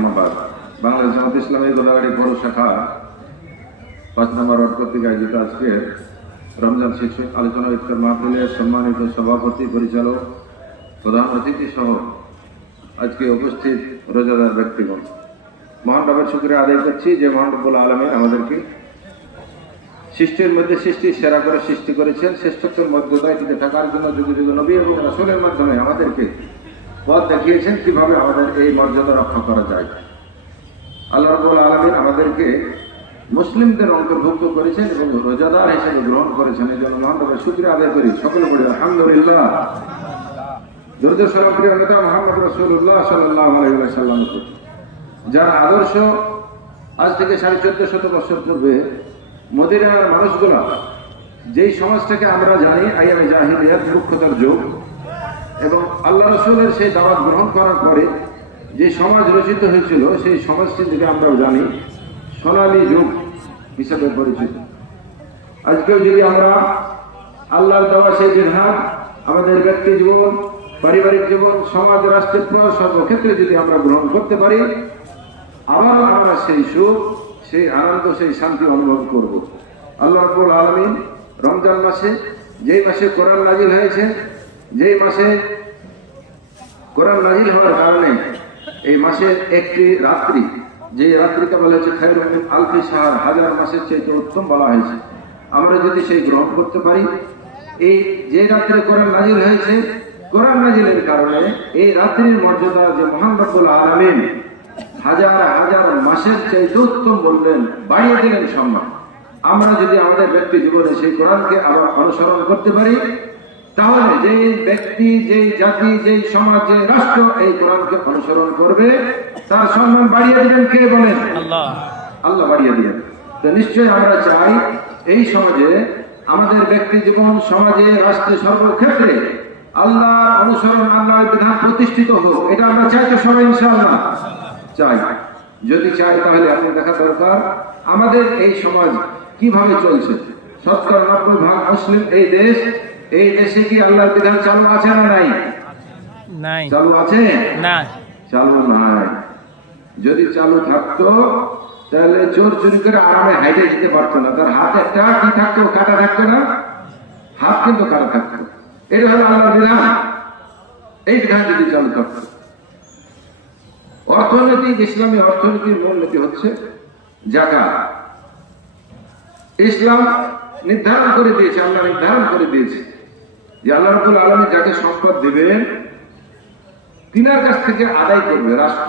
আহমাবাদ বাংলাদেশ জামাত ইসলামী গোদাগাড়ি পৌর শাখা 5 নম্বর ওয়ার্ড কর্তৃক আয়োজিত আজকে রমজান শিক্ষক আলোচনা ইফতার মাহফিলের সম্মানিত সভাপতি পরিচালক প্রধান অতিথি সহ আজকে উপস্থিত রোজাদার ব্যক্তিগণ, মহান রবের শুকরিয়া আদায় করছি যে মহান রব্বুল আলামিন আমাদেরকে সৃষ্টির মধ্যে সৃষ্টি সেরা করে সৃষ্টি করেছেন, শ্রেষ্ঠত্বের মর্যাদায় টিকে থাকার জন্য যুগে যুগে নবী এবং রাসূলের মাধ্যমে আমাদেরকে পথ দেখিয়েছেন কিভাবে আমাদের এই মর্যাদা রক্ষা করা যায়। আল্লাহ রাব্বুল আলামিন আমাদেরকে মুসলিমদের অন্তর্ভুক্ত করেছেন এবং রোজাদার হিসেবে গ্রহণ করেছেন। এই জন্য মহান রবের শুকরিয়া আদায় করি। সকলে বলি আলহামদুলিল্লাহ। দরুদ সালাম প্রিয় নেতা মুহাম্মদ রাসূলুল্লাহ সাল্লাল্লাহু আলাইহি ওয়াসাল্লাম, যার আদর্শ আজ থেকে 1450 বছর পূর্বে মদিনার মানুষগুলা যেই সমাজটাকে আমরা জানি আইয়ামে জাহিলিয়াত, মূর্খতার যুগ, এবং আল্লাহ রাসূলের সেই দাওয়াত গ্রহণ করার পরে যে সমাজ রচিত হয়েছিল সেই সমাজটি থেকে আমরাও জানি সোনালী যুগ হিসাবে পরিচিত। আজকেও যদি আমরা আল্লাহর দেওয়া সেই জিহাদ আমাদের ব্যক্তি জীবন, পারিবারিক জীবন, সমাজ, রাষ্ট্রের সর্বক্ষেত্রে যদি আমরা গ্রহণ করতে পারি, আবারও আমরা সেই সুখ, সেই আনন্দ, সেই শান্তি অনুভব করব। আল্লাহ রাব্বুল আলামিন রমজান মাসে, যেই মাসে কোরআন নাজিল হয়েছে, যেই মাসে কোরআন নাজিল হওয়ার কারণে এই মাসের একটি রাত্রি, যে রাত্রিটা বলা হয়েছে খায়রুম মিন আলফি শাহর, হাজার মাসের চেয়ে উত্তম বলা হয়েছে, আমরা যদি সেই গ্রহণ করতে পারি, এই যে রাত্রে কোরআন নাজিল হয়েছে, কোরআন নাজিলের কারণে এই রাত্রির মর্যাদা যে মহান রব্বুল আলামিন হাজার হাজার মাসের চেয়ে উত্তম বললেন, বাড়িয়ে দিলেন সম্মান। আমরা যদি আমাদের ব্যক্তি জীবনে সেই কোরআনকে আবার অনুসরণ করতে পারি, তাহলে যেই ব্যক্তি, যেই জাতি, যেই সমাজ, যে রাষ্ট্র এই কোরআনকে অনুসরণ করবে তার সম্মান বাড়িয়ে দিবেন কে বলেন? আল্লাহ বাড়িয়ে দিবেন। তো নিশ্চয়ই আমরা চাই এই সমাজে আমাদের ব্যক্তি জীবন, সমাজে, রাষ্ট্রে, সর্বক্ষেত্রে আল্লাহ অনুসরণ, আল্লাহর বিধান প্রতিষ্ঠিত হোক। এটা আমরা চাই তো সবাই ইনশাআল্লাহ চাই। যদি চাই তাহলে আপনার দেখা দরকার আমাদের এই সমাজ কিভাবে চলছে। 70-90% মুসলিম এই দেশ, এই দেশে কি আল্লাহর বিধান চালু আছে না নাই? নাই। চালু আছে না? চালু নাই। যদি চালু থাকতো তাহলে চোর চুরি করে আরামে হাইটে যেতে পারতো না, তার হাত একটা কি থাকতো, কাটা থাকতো না, হাত কিন্তু কাটা থাকতো। এটা হলো আল্লাহর বিধান। এই বিধান যদি চালু থাকতো। অর্থনীতি, ইসলামী অর্থনীতির মূলনীতি হচ্ছে যাকাত। ইসলাম নির্ধারণ করে দিয়েছে, আল্লাহ নির্ধারণ করে দিয়েছে যে আল্লাহ রাব্বুল আলামিন যাকে সম্পদ দিবেন তিনার কাছ থেকে আদায় করবে রাষ্ট্র।